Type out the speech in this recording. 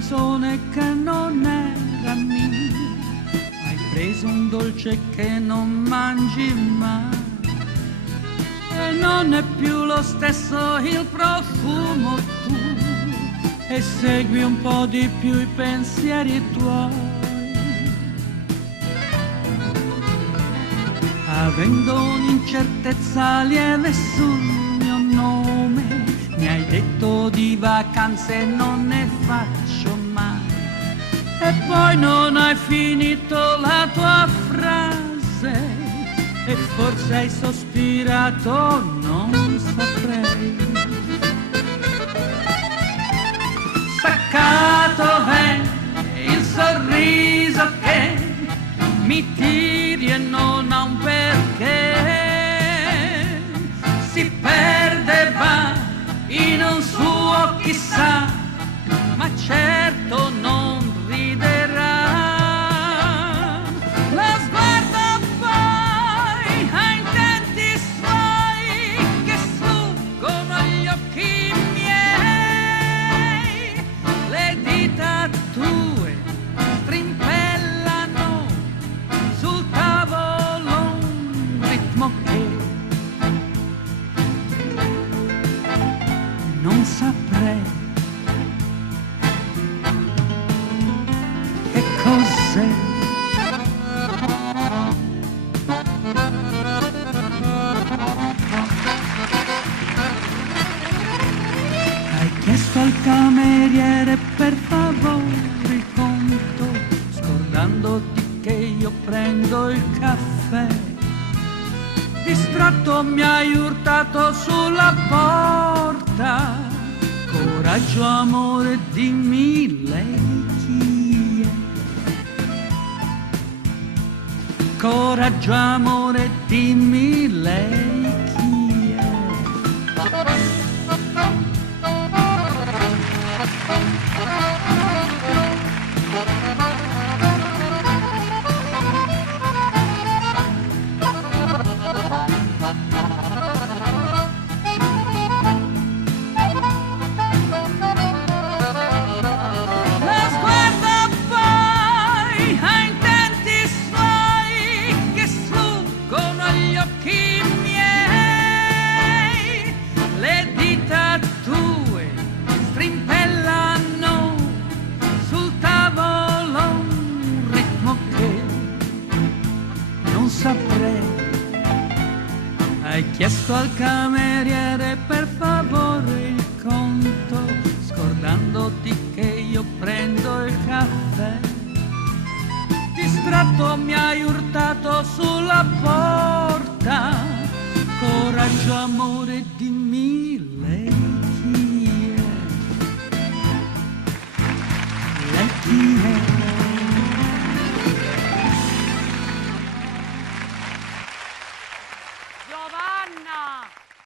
canzone che non era mia, hai preso un dolce che non mangi mai e non è più lo stesso il profumo tu, e segui un po' di più i pensieri tuoi. Avendo un'incertezza lieve sul mio nome, mi hai detto di vacanze non ne faccio mai, e poi non hai finito la tua frase, e forse hai sospirato, non saprei. Staccato è il sorriso che mi tiri e non ha un perché, si perde e va in un suo chissà, ma certo non riderà. Lo sguardo poi ha intenti suoi che sfuggono agli occhi miei, le dita tue strimpellano sul tavolo un ritmo che non saprei che cos'è. Hai chiesto al cameriere per favore il conto, scordandoti che io prendo il caffè. Distratto mi hai urtato sulla porta, coraggio amore dimmi lei chi è. Coraggio amore dimmi lei chi è. Hai chiesto al cameriere per favore il conto, scordandoti che io prendo il caffè. Distratto mi hai urtato sulla porta, coraggio amore dimmi